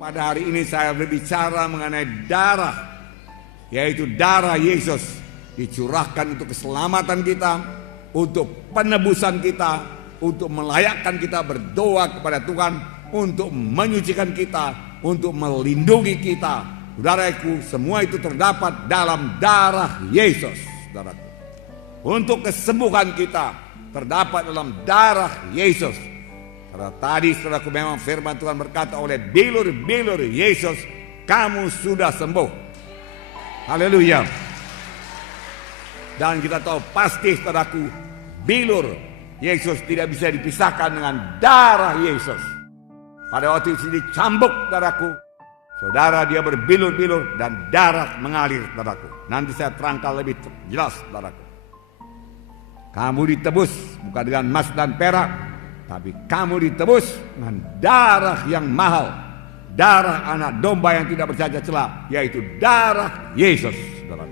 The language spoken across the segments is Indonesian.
Pada hari ini saya berbicara mengenai darah, yaitu darah Yesus dicurahkan untuk keselamatan kita, untuk penebusan kita, untuk melayakkan kita berdoa kepada Tuhan, untuk menyucikan kita, untuk melindungi kita. Saudaraku, semua itu terdapat dalam darah Yesus, saudaraku. Untuk kesembuhan kita terdapat dalam darah Yesus. Karena tadi saudaraku memang firman Tuhan berkata, oleh bilur-bilur Yesus kamu sudah sembuh. Haleluya. Dan kita tahu pasti saudaraku, bilur Yesus tidak bisa dipisahkan dengan darah Yesus. Pada waktu itu dicambuk saudaraku, saudara dia berbilur-bilur dan darah mengalir saudaraku. Nanti saya terangkan lebih jelas saudaraku. Kamu ditebus bukan dengan emas dan perak, tapi kamu ditebus dengan darah yang mahal, darah anak domba yang tidak bercacat celah, yaitu darah Yesus. Saudara.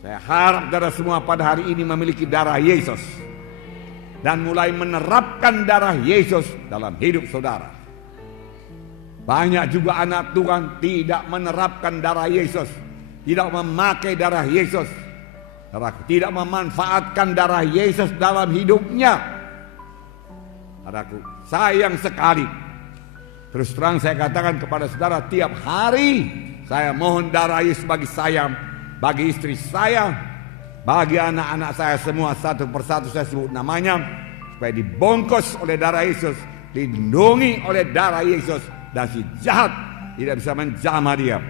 Saya harap saudara semua pada hari ini memiliki darah Yesus dan mulai menerapkan darah Yesus dalam hidup saudara. Banyak juga anak Tuhan tidak menerapkan darah Yesus, tidak memakai darah Yesus, tidak memanfaatkan darah Yesus dalam hidupnya. Saudaraku, sayang sekali. Terus terang saya katakan kepada saudara, tiap hari saya mohon darah Yesus bagi saya, bagi istri saya, bagi anak-anak saya semua, satu persatu saya sebut namanya, supaya dibungkus oleh darah Yesus, dilindungi oleh darah Yesus, dan si jahat tidak bisa menjamah dia.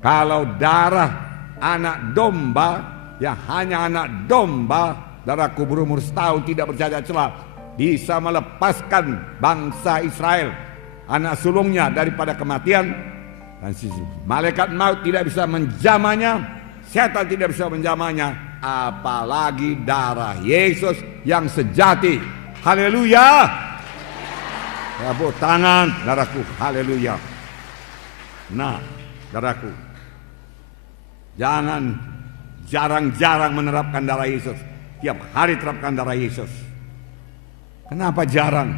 Kalau darah anak domba, yang hanya anak domba, darahku berumur setahun tidak bercacat celah, bisa melepaskan bangsa Israel, anak sulungnya, daripada kematian. Dan malaikat maut tidak bisa menjamahnya, setan tidak bisa menjamahnya, apalagi darah Yesus yang sejati. Haleluya. Tepuk tangan darahku. Haleluya. Nah, darahku, jangan jarang-jarang menerapkan darah Yesus. Tiap hari terapkan darah Yesus. Kenapa jarang?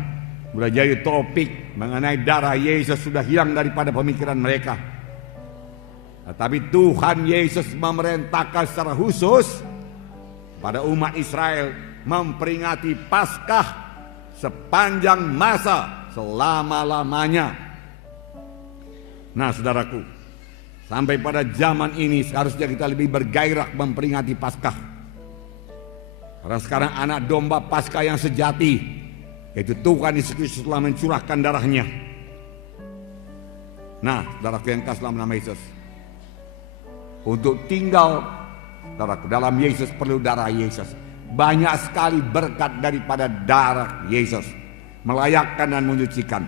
Sudah jadi topik mengenai darah Yesus sudah hilang daripada pemikiran mereka. Tetapi Tuhan Yesus memerintahkan secara khusus pada umat Israel memperingati Paskah sepanjang masa, selama-lamanya. Nah saudaraku, sampai pada zaman ini seharusnya kita lebih bergairah memperingati Paskah. Karena sekarang anak domba Paskah yang sejati, yaitu Tuhan Yesus Kristus telah mencurahkan darahnya. Nah, saudaraku yang kasih dalam nama Yesus, untuk tinggal saudaraku dalam Yesus perlu darah Yesus. Banyak sekali berkat daripada darah Yesus, melayakkan dan menyucikan.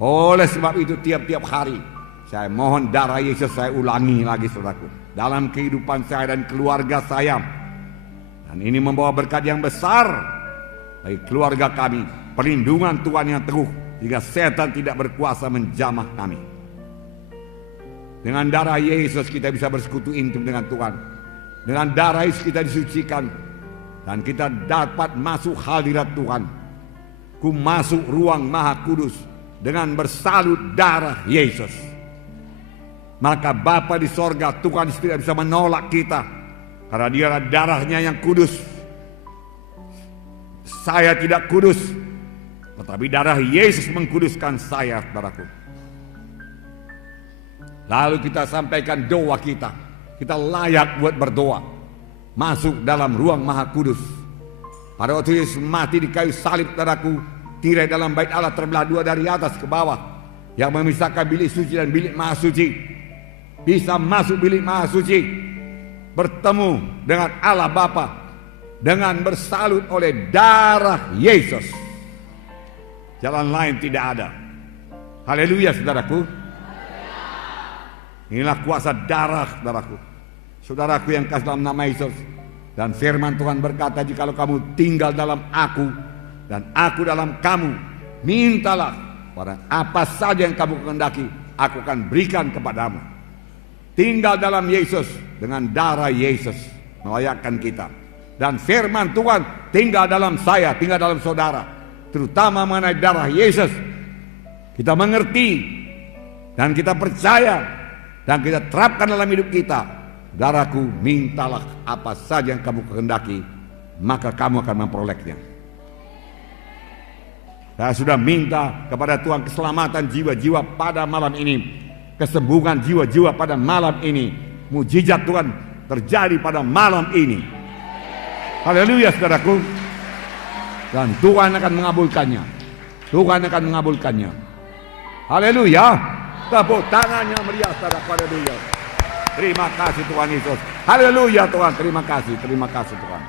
Oleh sebab itu tiap-tiap hari saya mohon darah Yesus, saya ulangi lagi saudaraku, dalam kehidupan saya dan keluarga saya. Dan ini membawa berkat yang besar bagi keluarga kami, perlindungan Tuhan yang teguh, sehingga setan tidak berkuasa menjamah kami. Dengan darah Yesus kita bisa bersekutu intim dengan Tuhan. Dengan darah Yesus kita disucikan, dan kita dapat masuk hadirat Tuhan. Ku masuk ruang Maha Kudus dengan bersalut darah Yesus. Maka Bapa di sorga, Tuhan tidak bisa menolak kita, karena dia adalah darahnya yang kudus. Saya tidak kudus, tetapi darah Yesus mengkuduskan saya, saudaraku. Lalu kita sampaikan doa kita. Kita layak buat berdoa, masuk dalam ruang Maha Kudus. Pada waktu Yesus mati di kayu salib, saudaraku, tirai dalam bait Allah terbelah dua dari atas ke bawah, yang memisahkan bilik suci dan bilik Maha Suci. Bisa masuk bilik Maha Suci, bertemu dengan Allah Bapa dengan bersalut oleh darah Yesus. Jalan lain tidak ada. Haleluya saudaraku. Inilah kuasa darah saudaraku. Saudaraku yang kasih dalam nama Yesus. Dan firman Tuhan berkata, jikalau kamu tinggal dalam aku dan aku dalam kamu, mintalah pada apa saja yang kamu kehendaki, aku akan berikan kepadamu. Tinggal dalam Yesus, dengan darah Yesus melayakkan kita. Dan firman Tuhan tinggal dalam saya, tinggal dalam saudara, terutama mengenai darah Yesus. kita mengerti, dan kita percaya, dan kita terapkan dalam hidup kita, saudaraku, mintalah apa saja yang kamu kehendaki, maka kamu akan memperolehnya. Saya sudah minta kepada Tuhan keselamatan jiwa-jiwa pada malam ini, kesembuhan jiwa-jiwa pada malam ini, mujizat Tuhan terjadi pada malam ini. Haleluya, saudaraku. Dan Tuhan akan mengabulkannya. Tuhan akan mengabulkannya. Haleluya. Tepuk tangannya meriah, saudaraku. Haleluya. Terima kasih Tuhan Yesus. Haleluya Tuhan. Terima kasih Tuhan.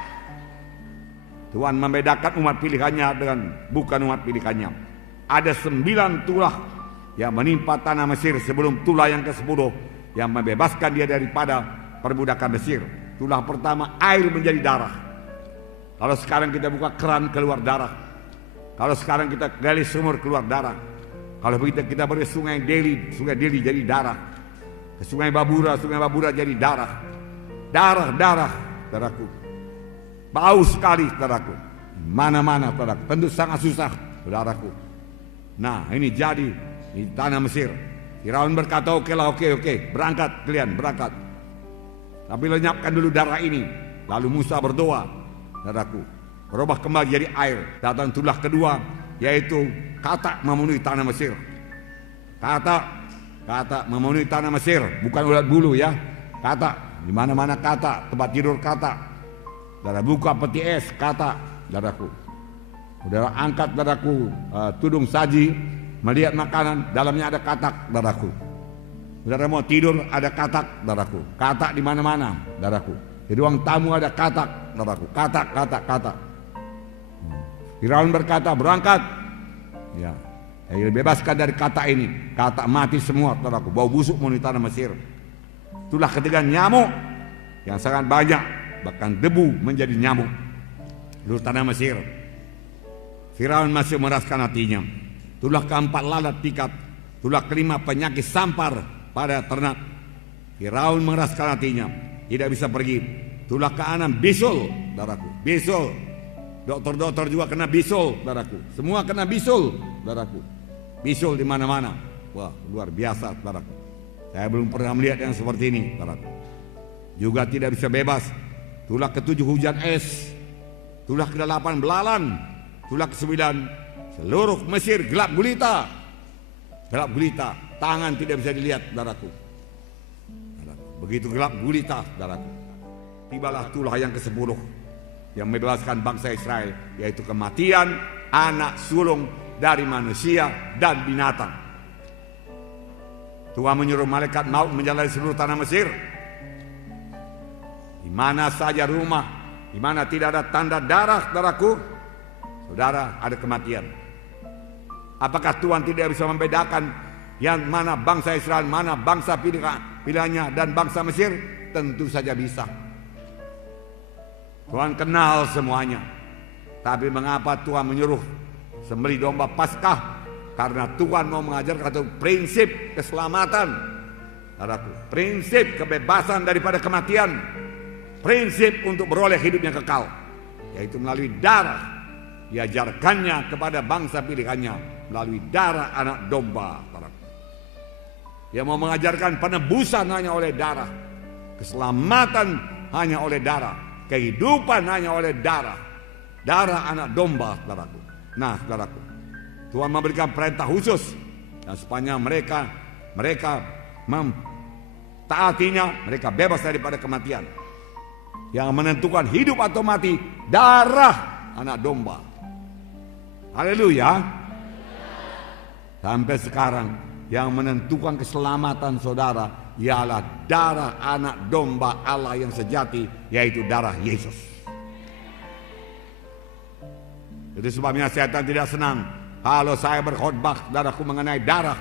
Tuhan membedakan umat pilihannya dengan bukan umat pilihannya. Ada 9 tulah yang menimpa tanah Mesir sebelum tulah yang ke-10 yang membebaskan dia daripada perbudakan Mesir. Tulah pertama, air menjadi darah. Kalau sekarang kita buka keran, keluar darah. Kalau sekarang kita gali sumur, keluar darah. Kalau begitu kita beri sungai Delhi jadi darah. Ke sungai Babura jadi darah. Darah, saudaraku. Bau sekali, saudaraku. Mana-mana, saudaraku. Tentu sangat susah, saudaraku. Nah, ini jadi di tanah Mesir. Firaun berkata, oke, berangkat kalian, berangkat. Tapi lenyapkan dulu darah ini. Lalu Musa berdoa. Saudaraku, berubah kembali jadi air. Datang tulah kedua, yaitu katak memenuhi tanah Mesir. Katak memenuhi tanah Mesir, bukan ulat bulu ya. Katak, di mana-mana katak, tempat tidur katak. Saudara buka peti es katak, saudaraku. Saudara angkat, saudaraku, tudung saji, melihat makanan, dalamnya ada katak, saudaraku. Saudara mau tidur, ada katak, saudaraku. Katak di mana-mana, saudaraku. Di ruang tamu ada katak, saudaraku. Katak. Firaun berkata, berangkat. Ya, bebaskan dari katak ini. Katak mati semua, saudaraku. Bau busuk memenuhi tanah Mesir. Itulah ketiga nyamuk yang sangat banyak, bahkan debu menjadi nyamuk di tanah Mesir. Firaun masih meraskan hatinya. Tulah keempat lalat pikat. Tulah kelima penyakit sampar pada ternak. Firaun meraskan hatinya, tidak bisa pergi. Tulah keenam bisul, saudaraku. Bisul. Dokter juga kena bisul, saudaraku. Semua kena bisul, saudaraku. Bisul di mana-mana. Wah, luar biasa, saudaraku. Saya belum pernah melihat yang seperti ini, saudaraku. Juga tidak bisa bebas. Tulah ke-7 hujan es. Tulah ke-8 belalang. Tulah ke-9 seluruh Mesir gelap gulita. Gelap gulita. Tangan tidak bisa dilihat, saudaraku. Begitu gelap gulita, saudaraku. Tibalah tulah yang ke-10 yang membebaskan bangsa Israel, yaitu kematian anak sulung dari manusia dan binatang. Tuhan menyuruh malaikat maut menjalani seluruh tanah Mesir. Di mana saja rumah, di mana tidak ada tanda darah, saudaraku, saudara, ada kematian. Apakah Tuhan tidak bisa membedakan yang mana bangsa Israel, mana bangsa pilihannya dan bangsa Mesir? Tentu saja bisa. Tuhan kenal semuanya. Tapi mengapa Tuhan menyuruh sembelih domba Paskah? Karena Tuhan mau mengajarkan satu prinsip keselamatan, saudaraku. Prinsip kebebasan daripada kematian. Prinsip untuk beroleh hidup yang kekal, yaitu melalui darah. Diajarkannya kepada bangsa pilihannya melalui darah anak domba, saudaraku. Dia mau mengajarkan penebusan hanya oleh darah, keselamatan hanya oleh darah, kehidupan hanya oleh darah. Darah anak domba, saudaraku. Nah, saudaraku, Tuhan memberikan perintah khusus, dan sepanjang mereka mentaatinya, mereka bebas daripada kematian. Yang menentukan hidup atau mati, darah anak domba. Haleluya. Sampai sekarang yang menentukan keselamatan saudara ialah darah anak domba Allah yang sejati, yaitu darah Yesus. Itu sebabnya setan tidak senang kalau saya berkhotbah, saudaraku, mengenai darah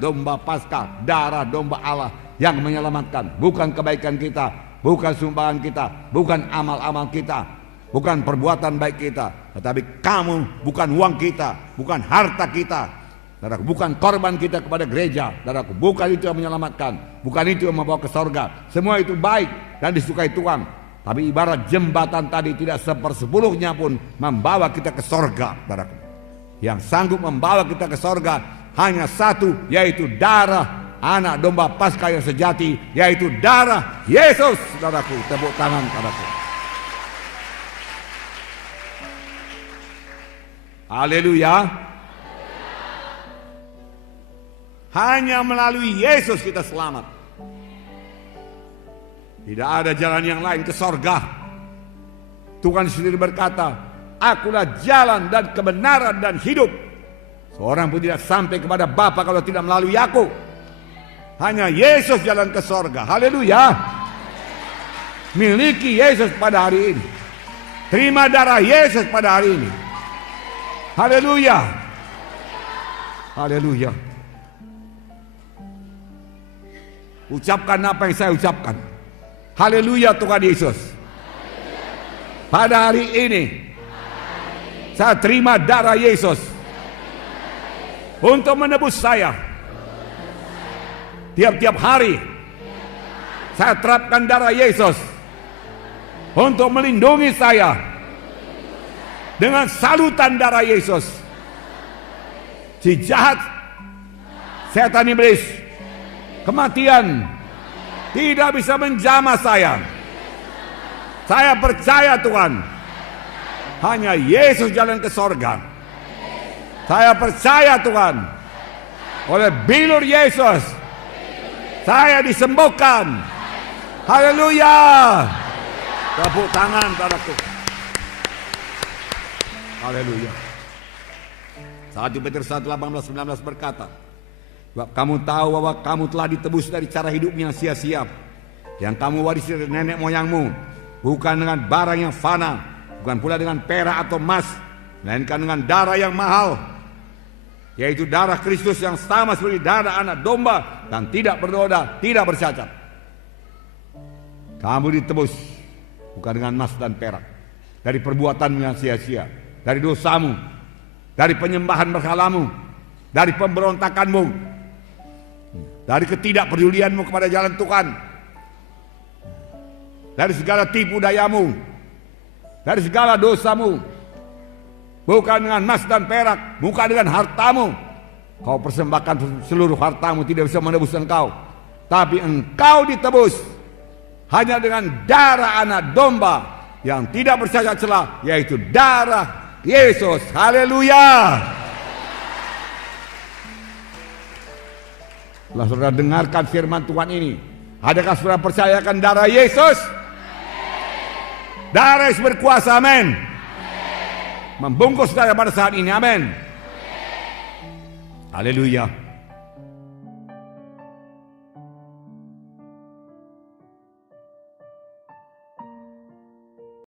domba Paskah, darah domba Allah yang menyelamatkan. Bukan kebaikan kita, bukan sumbangan kita, bukan amal-amal kita, bukan perbuatan baik kita, tetapi kamu, bukan uang kita, bukan harta kita, saudaraku, bukan korban kita kepada gereja, saudaraku, bukan itu yang menyelamatkan, bukan itu yang membawa ke sorga. Semua itu baik dan disukai Tuhan, tapi ibarat jembatan tadi tidak 1/10 pun membawa kita ke sorga, saudaraku. yang sanggup membawa kita ke sorga hanya satu, yaitu darah anak domba Paskah yang sejati, yaitu darah Yesus. Saudaraku, tepuk tangan saudaraku. Haleluya. Hanya melalui Yesus kita selamat. Tidak ada jalan yang lain ke sorga. Tuhan sendiri berkata, akulah jalan dan kebenaran dan hidup. Seorang pun tidak sampai kepada Bapa kalau tidak melalui aku. Hanya Yesus jalan ke sorga. Haleluya. Miliki Yesus pada hari ini. Terima darah Yesus pada hari ini. Haleluya. Haleluya. Ucapkan apa yang saya ucapkan. Haleluya Tuhan Yesus. Pada hari ini saya terima darah Yesus untuk menebus saya. Tiap-tiap hari saya terapkan darah Yesus untuk melindungi saya dengan salutan darah Yesus. Si jahat, setan iblis, kematian tidak bisa menjamah saya. Saya percaya Tuhan, hanya Yesus jalan ke sorga. Saya percaya Tuhan, oleh bilur Yesus saya disembuhkan. Haleluya. Tepuk tangan saudaraku. Haleluya. 1 Petrus 1:18-19 berkata, sebab kamu tahu bahwa kamu telah ditebus dari cara hidup yang sia-sia, yang kamu warisi dari nenek moyangmu, bukan dengan barang yang fana, bukan pula dengan perak atau emas, melainkan dengan darah yang mahal, yaitu darah Kristus yang sama seperti darah anak domba dan tidak bernoda, tidak bercacat. Kamu ditebus bukan dengan emas dan perak, dari perbuatanmu yang sia-sia, dari dosamu, dari penyembahan berhalamu, dari pemberontakanmu, dari ketidakpedulianmu kepada jalan Tuhan, dari segala tipu dayamu, dari segala dosamu. Bukan dengan emas dan perak, bukan dengan hartamu. Kau persembahkan seluruh hartamu, tidak bisa menebus engkau. Tapi engkau ditebus hanya dengan darah anak domba yang tidak bercacat celah, yaitu darah Yesus. Haleluya. Setelah saudara dengarkan firman Tuhan ini, adakah saudara percayakan darah Yesus? Darah Yesus berkuasa, amin. Membungkus saudara pada saat ini, amin. Haleluya.